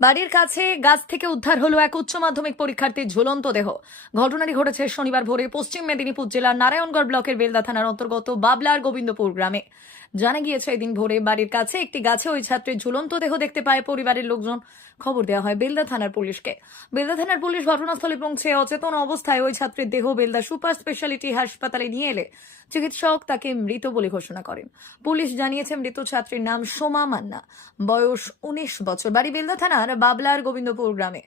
বাড়ির কাছে গাছ থেকে উদ্ধার হলো এক উচ্চ মাধ্যমিক পরীক্ষার্থীর ঝুলন্ত দেহ। ঘটনাটি ঘটেছে শনিবার ভোরে পশ্চিম মেদিনীপুর জেলার নারায়ণগড় ব্লকের বেলদা থানার অন্তর্গত বাবলার গোবিন্দপুর গ্রামে। জানা গিয়েছে এদিন ভোরে বাড়ির কাছে একটি গাছে ওই ছাত্রের ঝুলন্ত দেহ দেখতে পায় পরিবারের লোকজন। খবর দেওয়া হয় বেলদা থানার পুলিশকে। বেলদা থানার পুলিশ ঘটনাস্থলে পৌঁছে অচেতন অবস্থায় ওই ছাত্রের দেহ বেলদা সুপার স্পেশালিটি হাসপাতালে নিয়ে এলে চিকিৎসক তাকে মৃত বলে ঘোষণা করেন। পুলিশ জানিয়েছে মৃত ছাত্রীর নাম সোমা মান্না, বয়স 19 বছর, বাড়ি বেলদা থানার বাবলার গোবিন্দপুর গ্রামে।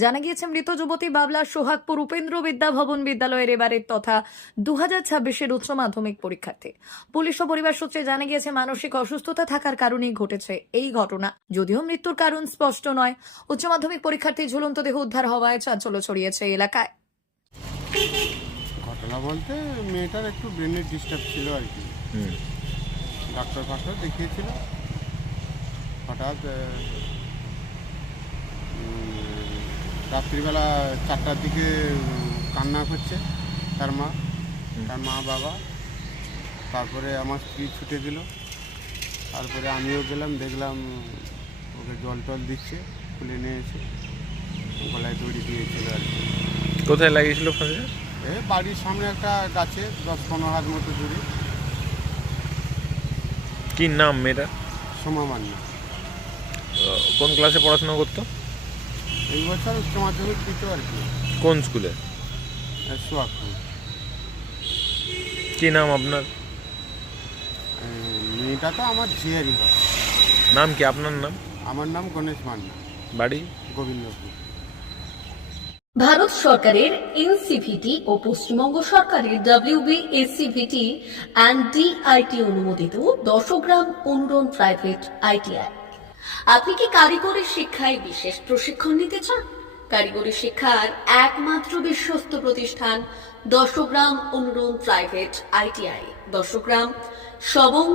জানা গিয়েছে মৃত যুবতী বাবলার সোহাগপুর উপেন্দ্র বিদ্যা ভবন বিদ্যালয়ের এবারের তথা 2026-এর উচ্চ মাধ্যমিক পরীক্ষার্থী। পুলিশ ও পরিবার সূত্রে জানা গিয়েছে মানসিক অসুস্থতা থাকার কারণেই ঘটেছে এই ঘটনা। যদিও মৃত্যুর কারণ স্পষ্ট নয়। উচ্চ মাধ্যমিক পরীক্ষার্থীর ঝুলন্ত দেহ উদ্ধার হওয়ায় চাঞ্চল্য ছড়িয়েছে এলাকায়। ঘটনা বলতে মেয়েটার একটু ব্রেনের ডিস্টার্ব ছিল আর কি। ডাক্তার দেখিয়েছিল। হঠাৎ রাত্রিবেলা 4টার দিকে কান্না করছে তার মা বাবা। তারপরে আমার স্ত্রী ছুটে দিল। তারপরে আমিও গেলাম, দেখলাম ওকে জল টল দিচ্ছে, খুলে নিয়ে এসে গলায় দড়ি দিয়েছিল আর কি। কোথায় লাগিয়েছিল ফোনে? বাড়ির সামনে একটা গাছে 10-15 হাত মতো দূরে। কি নাম মেয়েটা? সোমা মান্না। কোন ক্লাসে পড়াশোনা করতো? এই বছর উচ্চ মাধ্যমিক দিত আর কি। কোন স্কুলে? সোহাগপুর। কি নাম আপনার? মেয়েটা তো আমার ঝিয়ারি হয়। নাম কি আপনার নাম? আমার নাম গণেশ মান্না, বাড়ি গোবিন্দপুর। ভারত সরকারের এনসিভিটি ও পশ্চিমবঙ্গ সরকারের WBSCVT অ্যান্ড DIT অনুমোদিত 10 গ্রাম অনুরণ প্রাইভেট ITI। আপনি কি কারিগরি শিক্ষায় বিশেষ প্রশিক্ষণ নিতে চান? কারিগরি শিক্ষার একমাত্র বিশ্বস্ত প্রতিষ্ঠান 10 গ্রাম অনুরণ প্রাইভেট ITI, 10 গ্রাম, সবং,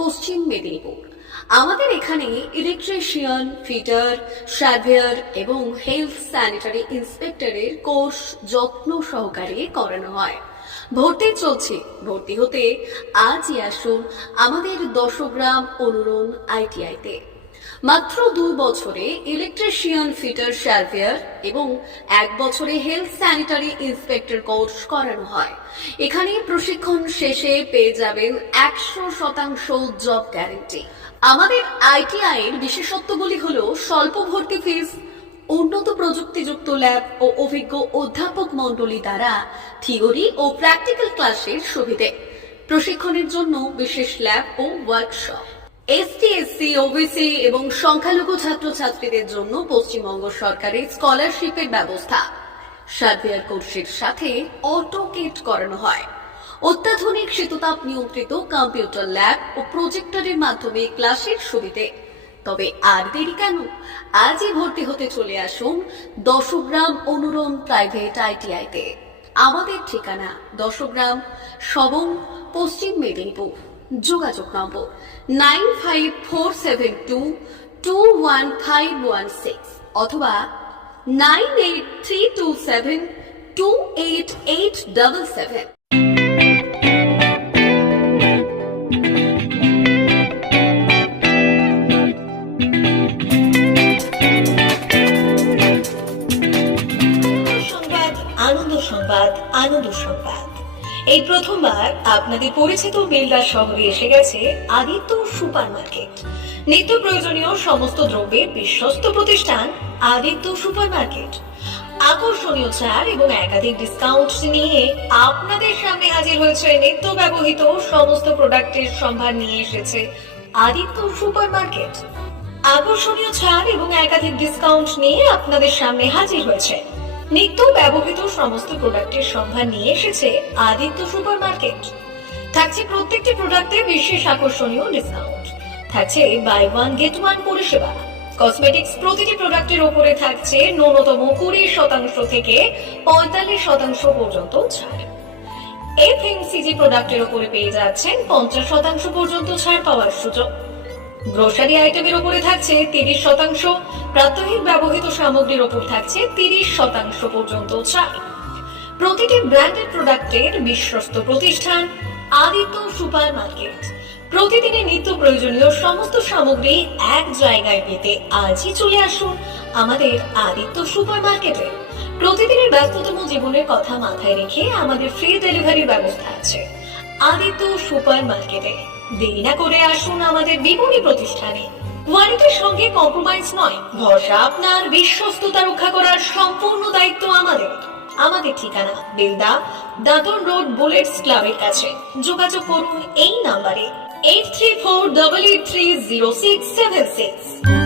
পশ্চিম মেদিনীপুর। আমাদের এখানে ইলেকট্রিশিয়ান, ফিটার, সার্ভেয়ার এবং হেলথ স্যানিটারি ইন্সপেক্টরের কোর্স যত্ন সহকারে করানো হয়। ভর্তি চলছে। ভর্তি হতে আজই আসুন আমাদের 10 গ্রাম অনুরণ ITI-তে। মাত্র 2 বছরে ইলেকট্রিশিয়ান, ফিটার, সার্ভেয়ার এবং 1 বছরে হেলথ স্যানিটারি ইন্সপেক্টর কোর্স করানো হয়। এখানে প্রশিক্ষণ শেষে পেয়ে যাবেন 100% জব গ্যারান্টি। আমাদের ITI এর বিশেষত্বগুলি হলো স্বল্প ভর্তি ফিস, উন্নত প্রযুক্তিযুক্ত ল্যাব ও অভিজ্ঞ অধ্যাপক মণ্ডলী দ্বারা থিওরি ও প্র্যাকটিক্যাল ক্লাসের সুবিধে, প্রশিক্ষণের জন্য বিশেষ ল্যাব ও ওয়ার্কশপ, ST, SC, OBC এবং সংখ্যালঘু ছাত্রছাত্রীদের জন্য পশ্চিমবঙ্গ সরকারের স্কলারশিপের ব্যবস্থা। সার্ভেয়ার কোর্সের সাথে অটোকেট করানো হয়। অত্যাধুনিক শীততাপ নিয়ন্ত্রিত কম্পিউটার ল্যাব ও প্রজেক্টরের মাধ্যমে ক্লাসের সুবিধে। তবে আর দেরি কেন? আজই ভর্তি হতে চলে আসুন 10 গ্রাম অনুরণ প্রাইভেট ITI-তে। আমাদের ঠিকানা 10 গ্রাম, সবং, পশ্চিম মেদিনীপুর। যোগাযোগ নম্বর 9547221516 অথবা 9832728877। আনন্দ সংবাদ, আনন্দ সংবাদ। এই প্রথমবার আপনাদের পরিচিত বেলদা শহরে এসে গেছে আদিত্য সুপার মার্কেট। নিত্য প্রয়োজনীয় সমস্ত দ্রব্যের বিশ্বস্ত প্রতিষ্ঠান আদিত্য সুপার মার্কেট। আকর্ষণীয় ছাড় এবং একাধিক ডিসকাউন্ট নিয়ে আপনাদের সামনে হাজির হয়েছে। নিত্য ব্যবহৃত সমস্ত প্রোডাক্টের সম্ভার নিয়ে এসেছে আদিত্য সুপার মার্কেট। আকর্ষণীয় ছাড় এবং একাধিক ডিসকাউন্ট নিয়ে আপনাদের সামনে হাজির হয়েছে। নিত্য ব্যবহৃত সমস্ত প্রোডাক্টের সম্ভার নিয়ে এসেছে আদিত্য সুপার মার্কেট। থাকছে প্রত্যেকটি প্রোডাক্টে বিশেষ আকর্ষণীয় ডিসকাউন্ট। থাকছে বাই 1 গেট 1 পরিষেবা। কসমেটিক্স প্রতিটি প্রোডাক্টের উপরে থাকছে ন্যূনতম 20% থেকে 45% পর্যন্ত ছাড়। FMCG প্রোডাক্টের উপরে পেয়ে যাচ্ছেন 50% পর্যন্ত ছাড় পাওয়ার সুযোগ। গ্রোসারি আইটেমের উপরে থাকছে 30%, প্রাত্যহিক ব্যবহৃত সামগ্রীর উপর থাকছে 30% পর্যন্ত ছাড়। প্রতিটি ব্র্যান্ডেড প্রোডাক্টের বিশ্বস্ত প্রতিষ্ঠান আদিত্য সুপার মার্কেট। প্রতিদিনের নিত্য প্রয়োজনীয় সমস্ত সামগ্রী এক জায়গায় পেতে আজই চলে আসুন আমাদের আদিত্য সুপার মার্কেটে। প্রতিদিনের ব্যস্ততম জীবনের কথা মাথায় রেখে আমাদের ফ্রি ডেলিভারির ব্যবস্থা আছে আদিত্য সুপার মার্কেটে। দেরি না করে আসুন আমাদের বিপণী প্রতিষ্ঠানে। কোয়ালিটির সঙ্গে কম্প্রোমাইজ নয়, ভরসা আপনার, বিশ্বস্ততা রক্ষা করার সম্পূর্ণ দায়িত্ব আমাদের। আমাদের ঠিকানা বেলদা, দাঁতন রোড, বুলেটস ক্লাবের কাছে। যোগাযোগ করুন এই নাম্বারে 8348830676।